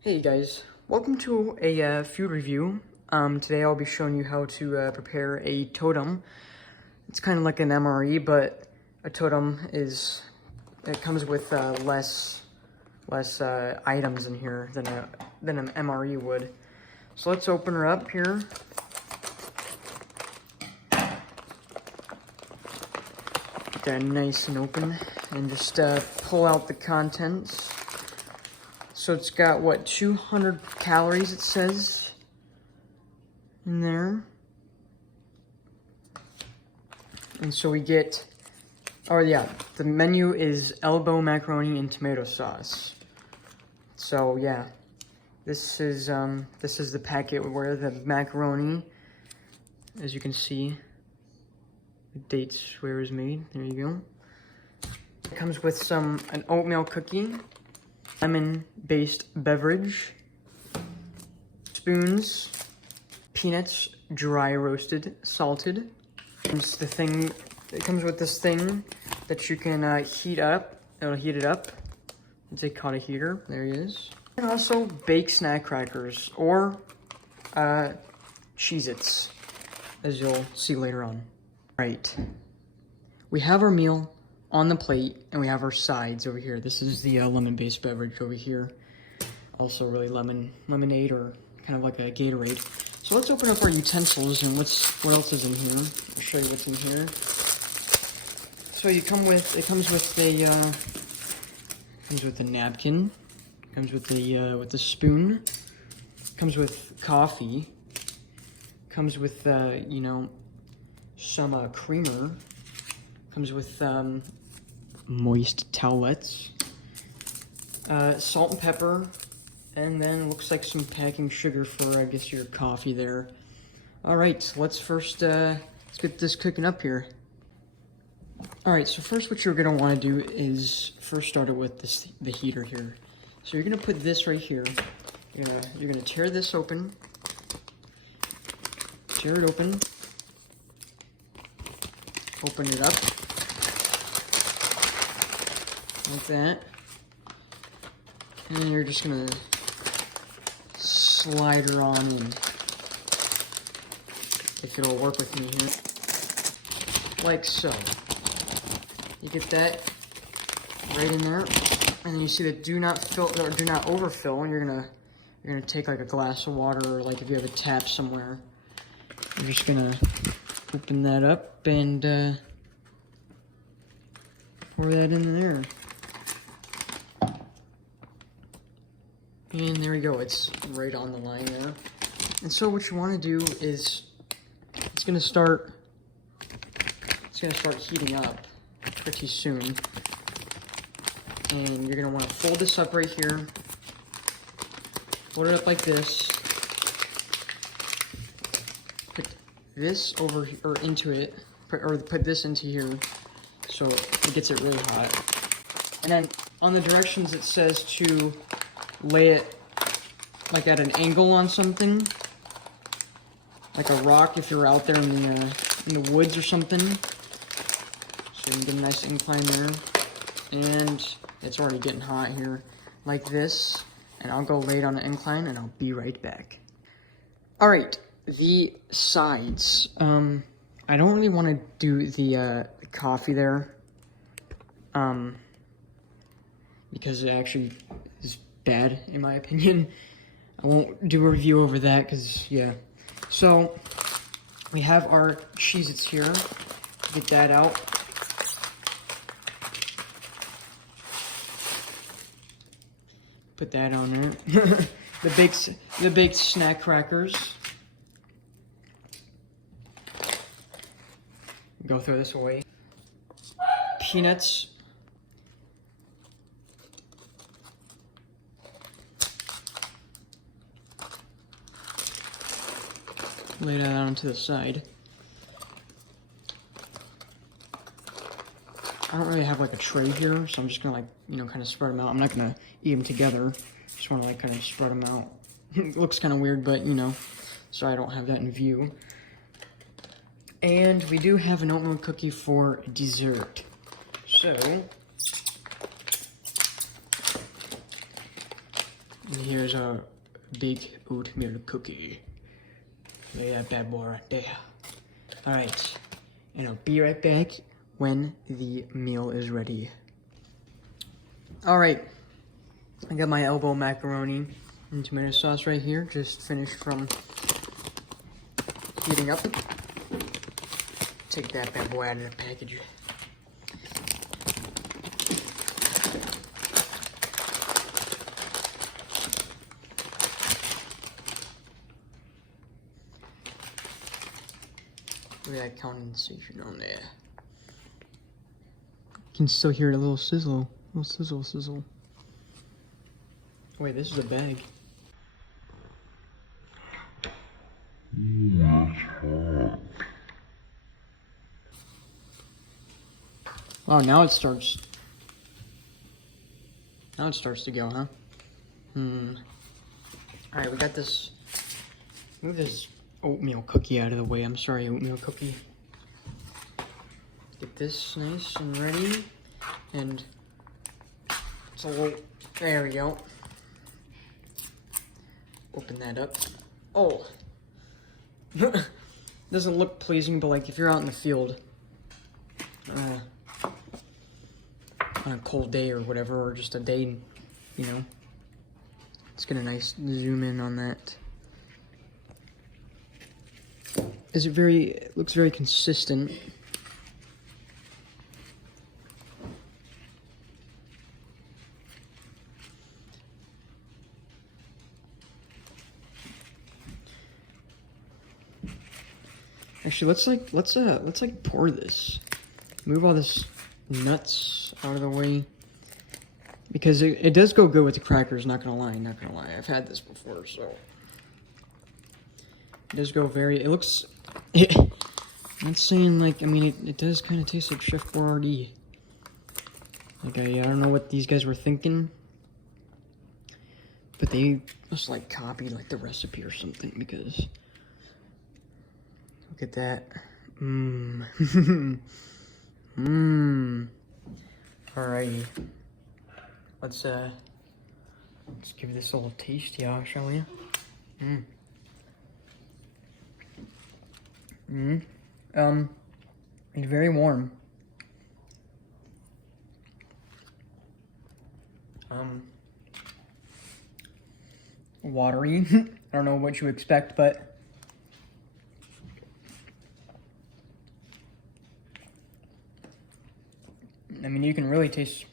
Hey guys, welcome to a food review. Today I'll be showing you how to prepare a totem. It's kind of like an MRE, but a totem it comes with less items in here than an MRE would. So let's open her up here. Get that nice and open, and just pull out the contents. So it's got, what, 200 calories, it says in there. And so we get, oh yeah, the menu is elbow macaroni and tomato sauce. So yeah, this is the packet where the macaroni, as you can see, the dates where it was made. There you go. It comes with an oatmeal cookie, lemon-based beverage, spoons, peanuts, dry roasted, salted. It comes with this thing that you can heat up. It'll heat it up. It's called a heater. There he is. And also baked snack crackers or Cheez-Its, as you'll see later on. Right. We have our meal on the plate, and we have our sides over here. This is the lemon-based beverage over here. Also really lemonade, or kind of like a Gatorade. So let's open up our utensils and what else is in here. I'll show you what's in here. So it comes with a napkin. Comes with the spoon. Comes with coffee. Comes with some creamer. Comes with moist towelettes, salt and pepper, and then looks like some packing sugar for, I guess, your coffee there. All right, let's get this cooking up here. All right, so first what you're gonna wanna do is first start it with the heater here. So you're gonna put this right here. You're gonna tear this open. Tear it open. Open it up. Like that. And then you're just gonna slide her on in. If it'll work with me here. Like so. You get that right in there. And then you see the do not fill or do not overfill, and you're gonna take like a glass of water, or like if you have a tap somewhere. You're just gonna open that up and pour that in there. And there we go, it's right on the line there. And so what you want to do is, it's gonna start heating up pretty soon. And you're gonna want to fold this up right here. Fold it up like this. Put this over or into it, put this into here, so it gets it really hot. And then on the directions it says to lay it like at an angle on something, like a rock if you're out there in the woods or something. So you can get a nice incline there. And it's already getting hot here, like this. And I'll go lay it on an incline and I'll be right back. All right, the sides. I don't really want to do the coffee there, because it actually is bad in my opinion. I won't do a review over that because, yeah. So we have our Cheez-Its here. Get that out. Put that on there. the big snack crackers. Go throw this away. Peanuts. Lay that onto the side. I don't really have like a tray here, so I'm just gonna kind of spread them out. I'm not gonna eat them together. Just want to kind of spread them out. It looks kind of weird, but so I don't have that in view. And we do have an oatmeal cookie for dessert. So And here's our big oatmeal cookie. Lay that bad boy right there. Alright, and I'll be right back when the meal is ready. Alright, I got my elbow macaroni and tomato sauce right here, just finished from heating up. Take that bad boy out of the package. Look at that condensation on there. You can still hear a little sizzle. Little sizzle, sizzle. Wait, this is a bag. That's hot. Wow, now it starts. Now it starts to go, huh? Alright, we got this. Move this oatmeal cookie out of the way. I'm sorry, oatmeal cookie. Get this nice and ready. And it's a little. There we go. Open that up. Oh! Doesn't look pleasing, but like if you're out in the field on a cold day or whatever, or just a day, you know, let's get a nice zoom in on that. It looks very consistent. Actually, let's pour this. Move all this nuts out of the way. Because it does go good with the crackers, not gonna lie. I've had this before, so. It does go it looks, I'm not saying like, I mean, it does kind of taste like Chef Boyardee. Like, I don't know what these guys were thinking. But they must like copied like the recipe or something, because look at that. Alrighty. Let's give this a little taste, y'all, shall we? It's very warm. Watery. I don't know what you expect, but I mean, you can really taste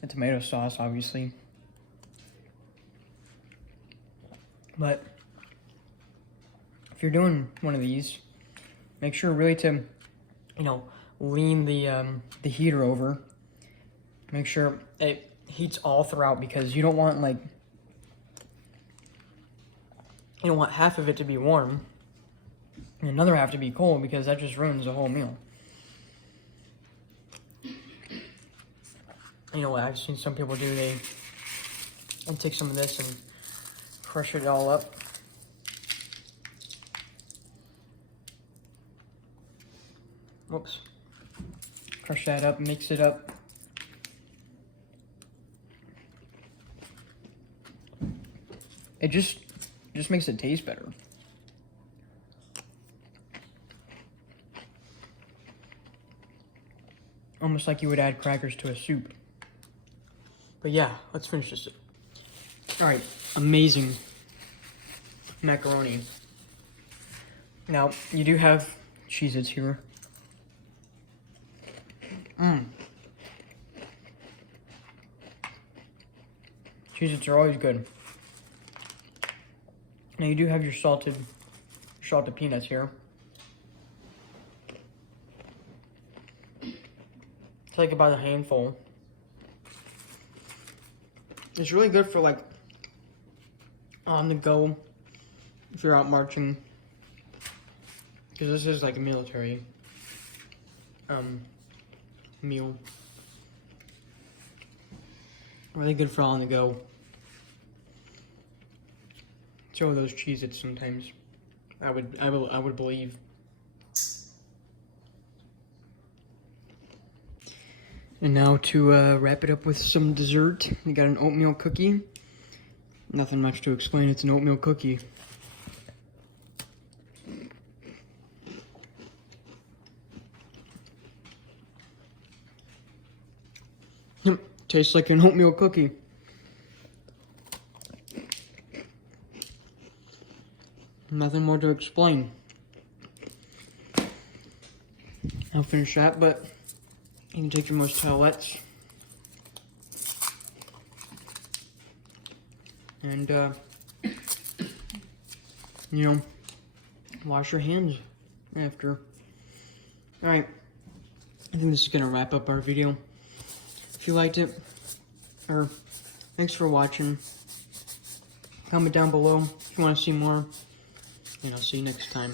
the tomato sauce, obviously. But if you're doing one of these, make sure really to, you know, lean the heater over. Make sure it heats all throughout, because you don't want like, you don't want half of it to be warm and another half to be cold, because that just ruins the whole meal. You know what I've seen some people do, they take some of this and crush it all up. Whoops. Crush that up, mix it up. It just makes it taste better. Almost like you would add crackers to a soup. But yeah, let's finish this. Alright, amazing macaroni. Now, you do have Cheez-Its here. Cheez-Its are always good. Now you do have your salted peanuts here. Take about a handful. It's really good for like on the go if you're out marching, because this is like a military meal. Really good for on the go. So those Cheez-Its sometimes, I would believe. And now to wrap it up with some dessert, we got an oatmeal cookie. Nothing much to explain, it's an oatmeal cookie. Tastes like an oatmeal cookie. Nothing more to explain. I'll finish that, but you can take your most towelettes and, you know, wash your hands after. Alright, I think this is going to wrap up our video. If you liked it, or thanks for watching. Comment down below if you want to see more, and I'll see you next time.